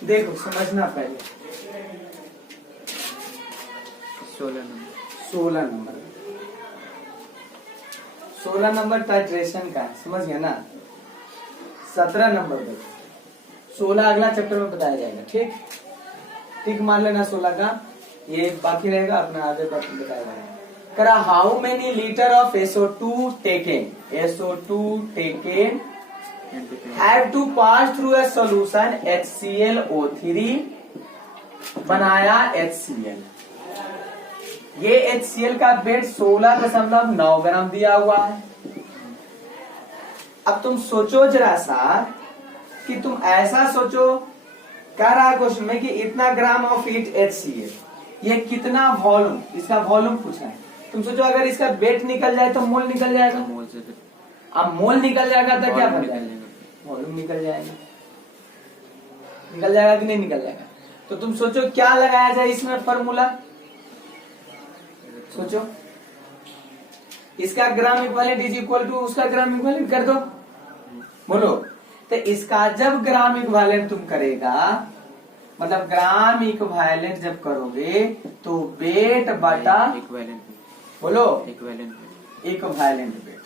देखो समझना पहले। 16 नंबर 16 नंबर टाइट्रेशन का है, समझ गया ना। 17 नंबर देखो, 16 अगला चैप्टर में बताया जाएगा। ठीक ठीक मान लेना 16 का, ये बाकी रहेगा अपना आगे बताया जाएगा। करा how many litre of SO2 taken have to pass through a solution HClO3 बनाया HCl। ये HCl का वेट 16.9 ग्राम दिया हुआ है। अब तुम सोचो जरा सा कि तुम ऐसा सोचो, कह रहा है क्वेश्चन में कि इतना ग्राम ऑफ इट HCl, ये कितना वॉल्यूम, इसका वॉल्यूम पूछा है। तुम सोचो अगर इसका वेट निकल जाए तो मोल निकल जाएगा। मोल से अब मोल निकल जाएगा तो क्या बन निकल जाएगा, जाएगा। वॉल्यूम निकल जाएगा। निकल जाएगा कि नहीं निकल जाएगा। तो तुम सोचो क्या लगाया जाए इसमें फॉर्मूला, सोचो। इसका gram equivalent is equal to उसका ग्राम इक्विवेलेंट कर दो, बोलो। तो इसका जब ग्राम इक्विवेलेंट तुम करेगा, मतलब ग्राम इक्विवेलेंट जब करोगे तो वेट बटा इक्विवेलेंट, बोलो इक्विवेलेंट इक्विवेलेंट वेट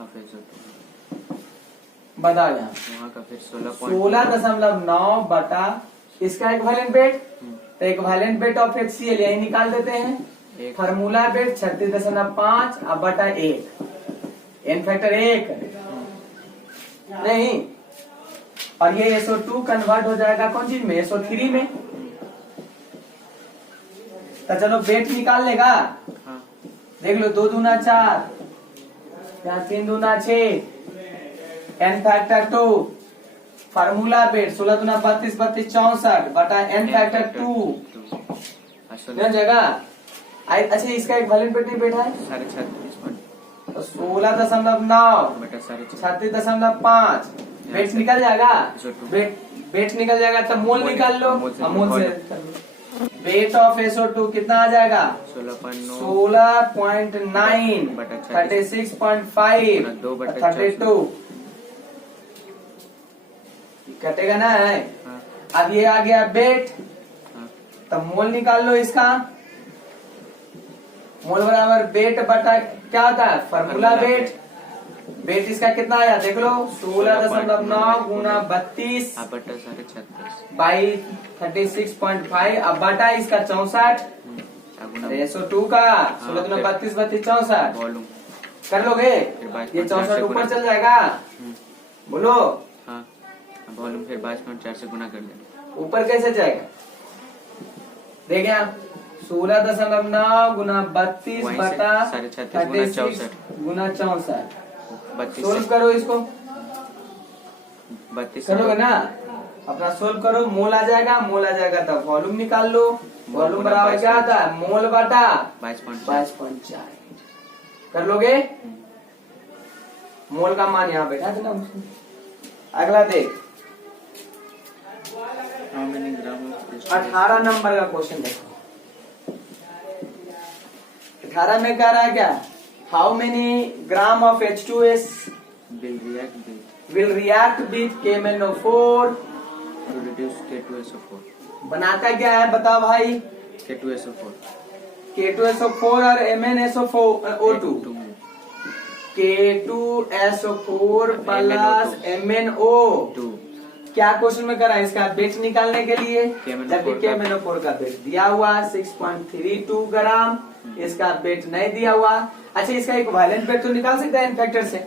ऑफ बताओ यहाँ वहाँ का फिर 16.9 बटा इसका इक्विवेलेंट वेट, तो इक्विवेलेंट वेट ऑफ HCl यही निकाल देते हैं। फार्मूला वेट 36.5 अब बटा 1, n फैक्टर 1 नहीं, और ये SO2 कन्वर्ट हो जाएगा कौन चीज में, SO3 में। तो चलो वेट निकाल लेगा, हाँ। देख लो 2 दूना 4, यहाँ 3 दूना 6, n फैक्टर 2, फार्मूला वेट 16 दूना 32 32 64 बटा n फैक्टर 2 जगह। अच्छा इसका एक वैलेंट वेट नहीं बैठा है 36.5 तो 16.9 बटा 36.5 वेट निकल जाएगा। वेट निकल जाएगा तो मोल निकाल लो, मोल से वेट ऑफ SO2 कितना आ जाएगा 16.9 36.5 32 कटेगा ना है। अब ये आ गया वेट, तो मोल निकाल लो इसका। मोल बराबर वेट बटा क्या होता है फॉर्मूला वेट। वेट इसका कितना आया देख लो 16.9 गुना 32 बटा 36 बाई 36.5 अब बटा इसका 64 SO2 का 16 गुना 32 32 64 वॉल्यूम कर लोगे। ये 64 ऊपर चल जाएगा, बोलो हाँ। वॉल्यूम फिर 22.4 से गुना कर देंगे। ऊपर कैसे जाएगा देख यहाँ 16.9 गुना 32 वहीं से बटा 36 गुना 64 32 सोल्व करो इसको 32 करोगे ना अपना सोल्व करो। मोल आ जाएगा, मोल आ जाएगा तब वॉल्यूम निकाल लो। वॉल्यूम बराबर क्या आता है मोल बटा 22.4 कर लोगे। मोल का मान यहाँ बैठा देना उसमें। अगला देख 18 नंबर का क्वेश्चन देखो। 18 में कह रहा है क्या how many gram of H2S will react with will react with KMnO4 to reduce K2SO4. बनाता क्या है बताओ भाई? K2SO4. K2SO4 और MnSO4 K2SO4 प्लस MnO2। क्या क्वेश्चन में करा इसका वेट निकालने के लिए? जबकि KMnO4 का वेट दिया हुआ 6.32 ग्राम, इसका वेट नहीं दिया हुआ। अच्छा इसका एक वायलेंट वेट तो निकाल सकता है इन फैक्टर से।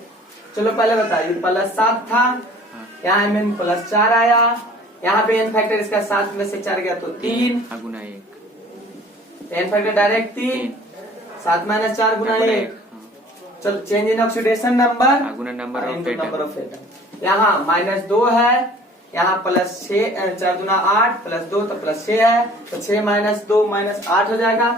चलो पहले बताइए, +7 था, यहाँ Mn +4 आया, यहाँ पे एन फैक्टर इसका 7 में से 4 गया तो 3 गुना 1। एन फैक्टर डायरेक्ट 3, 7 - 4 गुना 1। चलो change in oxidation number Guna number of atom. यहाँ -2 है, यहाँ +6 4 दूना 8 +2 तो +6 है, तो 6 - 2 -8 हो जाएगा।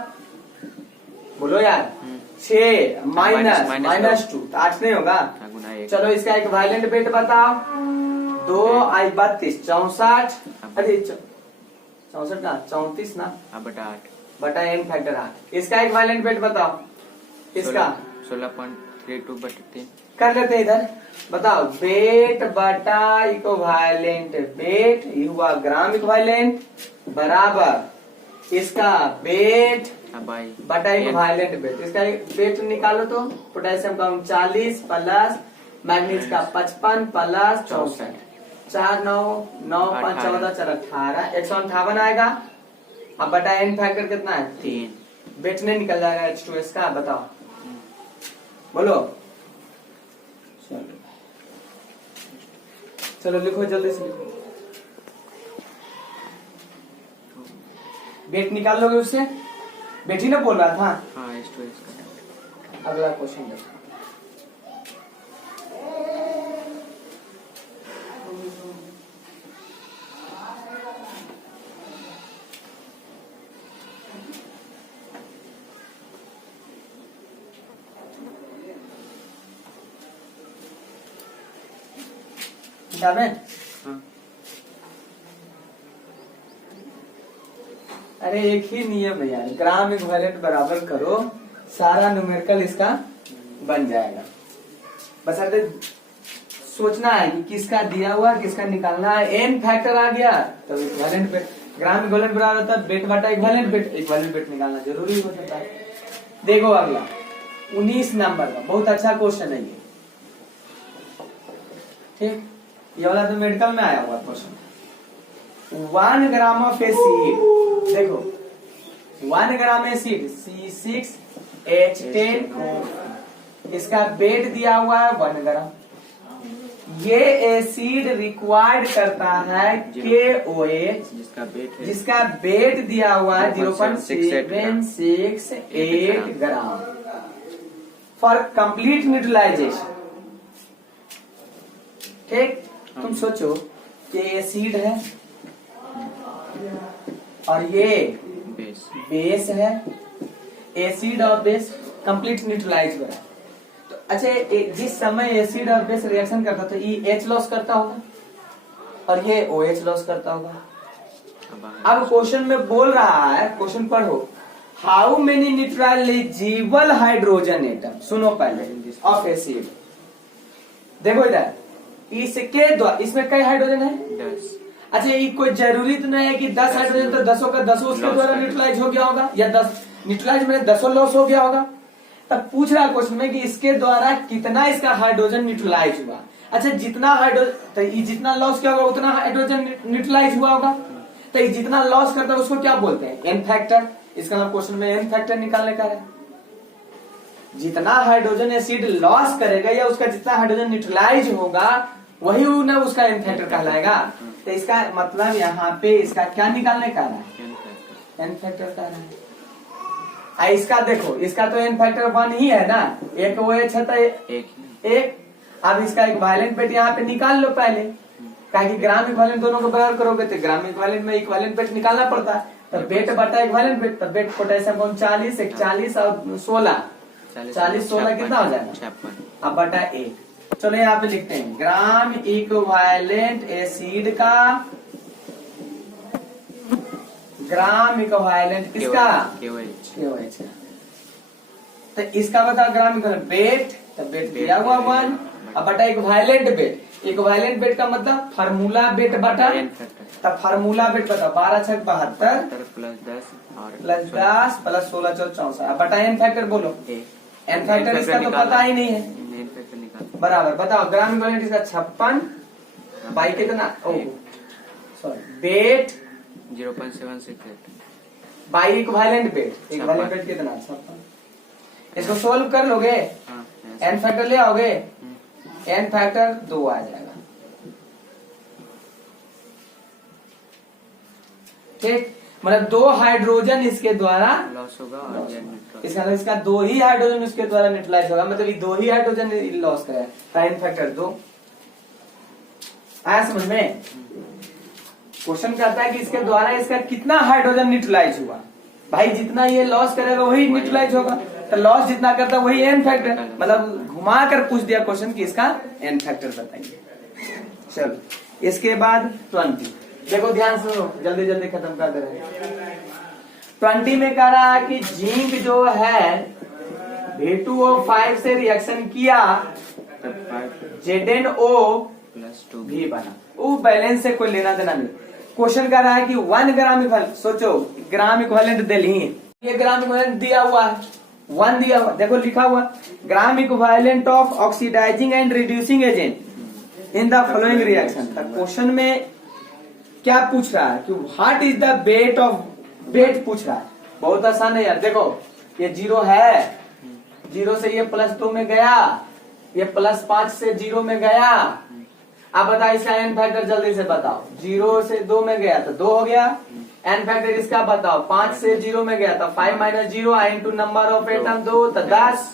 बोलो यार 6 -2 तो 8 नहीं होगा। गुना 1। चलो इसका एक वायलेंट वेट बताओ। 2 I 32 64, अरे 64 ना 34 ना बटा 8 बटा एन फैक्टर 8। इसका एक वायलेंट वेट बताओ। इसका 16.32/3 कर लेते हैं इधर। बताओ वेट बटा इक्विवेलेंट वेट, ये हुआ ग्राम इक्विवेलेंट, बराबर इसका वेट बटा इक्विवेलेंट वेट। इसका वेट निकालो तो पोटेशियम का 39 प्लस मैग्नीज का 55 प्लस 64, 4 9 9 5 14 4 18 158 आएगा। अब बटा एन फैक्टर कितना है? 3। वेट नहीं निकल जाएगा H2S का। बताओ बोलो। चलो लिखो जल्दी से लिखो। वेट निकाल लोगे उससे? वेट ही ना बोल रहा था। हाँ H2S का। अगला क्वेश्चन देखो। किताब है? हाँ। अरे एक ही नियम है यार, ग्राम इक्विवेलेंट बराबर करो, सारा न्यूमेरिकल इसका बन जाएगा। बस अरे सोचना है कि किसका दिया हुआ किसका निकालना है। एन फैक्टर आ गया तो इक्विवेलेंट वेट, ग्राम इक्विवेलेंट बराबर होता है वेट बटा इक्विवेलेंट वेट, इक्विवेलेंट वेट निकालना जरूरी हो जाता है। देखो अगला 19 नंबर का बहुत अच्छा क्वेश्चन है ये, ठीक। ये वाला तो मेडिकल में आया हुआ क्वेश्चन। 1 ग्राम ऑफ एसिड, देखो 1 ग्राम एसिड C6H10, इसका वेट दिया हुआ है 1 ग्राम। ये एसिड रिक्वायर्ड करता है KOH, जिसका वेट दिया हुआ है 0.768 ग्राम फॉर कंप्लीट न्यूट्रलाइजेशन, ठीक। तुम सोचो कि एसिड है और ये बेस है, एसिड और बेस कंप्लीट न्यूट्रलाइज हो रहा है। तो अच्छा जिस समय एसिड और बेस रिएक्शन करता तो ये H लॉस करता होगा और ये OH लॉस करता होगा। अब क्वेश्चन में बोल रहा है, क्वेश्चन पढ़ो, हाउ मेनी न्यूट्रलाइजेबल हाइड्रोजन एटम, सुनो पहले, ऑफ एसिड। देखो इधर इसके द्वारा, इसमें कई हाइड्रोजन है? 10। अच्छा ये कोई जरूरी तो नहीं है कि 10 हाइड्रोजन तो 10 का 10 उसके द्वारा न्यूट्रलाइज हो गया होगा, या 10 न्यूट्रलाइज में 10 लॉस हो गया होगा। तब पूछ रहा क्वेश्चन में कि इसके द्वारा कितना इसका हाइड्रोजन न्यूट्रलाइज हुआ। अच्छा जितना हाइड्रोजन, तो ये जितना लॉस किया होगा उतना हाइड्रोजन न्यूट्रलाइज हुआ होगा, तो ये जितना लॉस करता है उसको क्या बोलते हैं? N factor. इसका मतलब क्वेश्चन में एन फैक्टर निकालने का है। जितना हाइड्रोजन एसिड लॉस करेगा या उसका जितना हाइड्रोजन न्यूट्रलाइज होगा वही ना उसका एन फैक्टर कहलाएगा। तो इसका मतलब यहाँ पे इसका क्या निकालने का है? एन फैक्टर का है। इसका देखो, इसका तो एन फैक्टर 1 ही है ना, एक OH है तो एक। अब इसका एक वायलेंट वेट यहाँ पे निकाल लो पहले, ताकि ग्राम इक्विवेलेंट दोनों को बराबर करोगे तो ग्राम इक्विवेलेंट में इक्विवेलेंट वेट निकालना पड़ता है। तो वेट बटा इक्विवेलेंट वेट, तो वेट पोटेशियम 40 41 और 16 40 16 कितना हो जाएगा? अब बटा 1। चलो यहाँ पे लिखते हैं ग्राम इक्विवेलेंट एसिड का, ग्राम इक्विवेलेंट किसका? KOH। तो इसका बता ग्राम इक्विवेलेंट वेट, तो वेट दिया हुआ 1 अब बटा इक्विवेलेंट बेट। इक्विवेलेंट बेट का मतलब फार्मूला बेट बटा, n फैक्टर तब फार्मूला बेट बता 12 छक 72 प्लस 10 और प्लस 10 प्लस 16 चौक 64। अब बटा एन फैक्टर बोलो। ए एन फैक्टर इसका तो पता ही नहीं है, n फैक्टर निकाल। बराबर बताओ ग्राम इक्विवेलेंट इसका 56 बाई कितना, sorry weight 0.768 by equivalent weight. Equivalent weight कितना 56। इसको सोल्व कर लोगे, हाँ एन फैक्टर ले आओगे, एन फैक्टर 2 आ जाएगा। ठीक, मतलब 2 हाइड्रोजन इसके द्वारा लॉस होगा और ये न्यूट्रल। इसका मतलब इसका 2 ही हाइड्रोजन उसके द्वारा न्यूट्रलाइज होगा, मतलब ये 2 ही हाइड्रोजन लॉस करेगा, एन फैक्टर 2 आया समझ में। क्वेश्चन कहता है कि इसके द्वारा इसका कितना हाइड्रोजन न्यूट्रलाइज हुआ, भाई जितना ये लॉस करेगा वही न्यूट्रलाइज होगा, तो लॉस जितना करता है वही एन फैक्टर, मतलब घुमा कर पूछ दिया क्वेश्चन कि इसका एन फैक्टर बताइए। चलो इसके बाद 20, देखो ध्यान से जल्दी जल्दी खत्म कर दे रहे हैं। 20 में कह रहा है कि जिंक जो है V2O5 से रिएक्शन किया, ZnO प्लस 2 भी बना, वो बैलेंस से कोई लेना देना नहीं। क्वेश्चन कर रहा है कि 1 ग्राम इक्विवेलेंट, सोचो ग्राम इक्विवेलेंट दिल्ली, ये ग्राम इक्विवेलेंट दिया हुआ है, 1 दिया हुआ, देखो लिखा हुआ gram equivalent of oxidising and reducing agent in the following reaction. Question में क्या पूछ रहा है कि what is the weight of, weight पूछ रहा है, बहुत आसान है यार। देखो ये 0 है, 0 से ये +2 में गया, ये +5 से 0 में गया। अब बताओ इसका एन फैक्टर जल्दी से बताओ, 0 से 2 में गया तो 2 हो गया, एन फैक्टर इसका बताओ 5 से 0 में गया तो 5 - 0 आई इंटू नंबर ऑफ एटम 2 तो 10।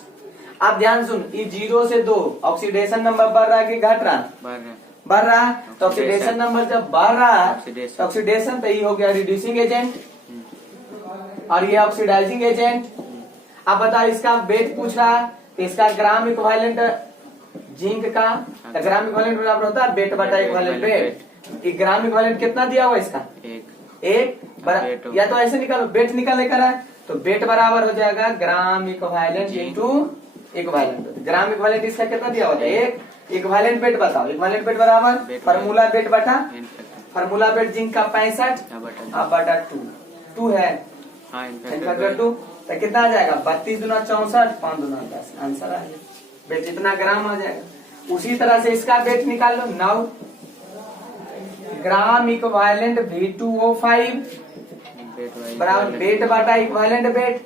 अब ध्यान सुन, ये 0 से 2 ऑक्सीडेशन नंबर बढ़ रहा है कि घट रहा है, बढ़ रहा है, तो ऑक्सीडेशन नंबर जब बढ़ रहा है तो ऑक्सीडेशन तो ये हो गया रिड्यूसिंग एजेंट और ये ऑक्सीडाइजिंग एजेंट। अब बताओ इसका वेट पूछ रहा है, तो इसका ग्राम इक्विवेलेंट जिंक का ग्राम इक्विवेलेंट बराबर होता है वेट बटा इक्विवेलेंट वेट। ये ग्राम इक्विवेलेंट कितना दिया हुआ इसका, एक या तो ऐसे निकालो, वेट निकाले कर है तो वेट बराबर हो जाएगा gram equivalent into equivalent. Gram equivalent इसका कितना दिया होता है, एक। इक्विवेलेंट वेट बताओ, इक्विवेलेंट वेट बराबर फार्मूला वेट बटा फार्मूला वेट जिंक का 65 अब बटा 2 है, एन फैक्टर 2 तो कितना आ जाएगा 32 दूना 64 5 दूना 10, आंसर आ जाएगा, वेट इतना ग्राम आ जाएगा। उसी तरह से इसका वेट निकाल लो, 9 ग्राम इक्विवेलेंट V2O5 बराबर वेट बटा इक्विवेलेंट वेट,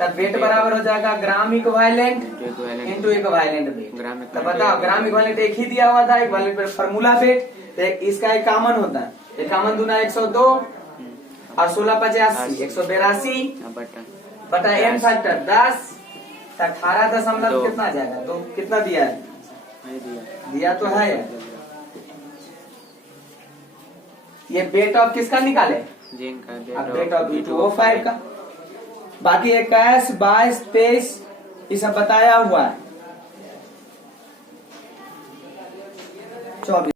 तब वेट बराबर हो जाएगा gram equivalent into equivalent weight. तो बताओ ग्राम इक्विवेलेंट एक ही दिया हुआ था, इक्विवेलेंट वेट फार्मूला वेट, तो इसका एक कॉमन होता है, एक कॉमन दूना 102 और 16 85 182 बटा एन फैक्टर 10 18 कितना आ जाएगा, तो कितना दिया है, दिया तो है। ये वेट ऑफ किसका निकाले, वेट ऑफ V2O5 का। बाकी 21 22 23 ये सब बताया हुआ है, 24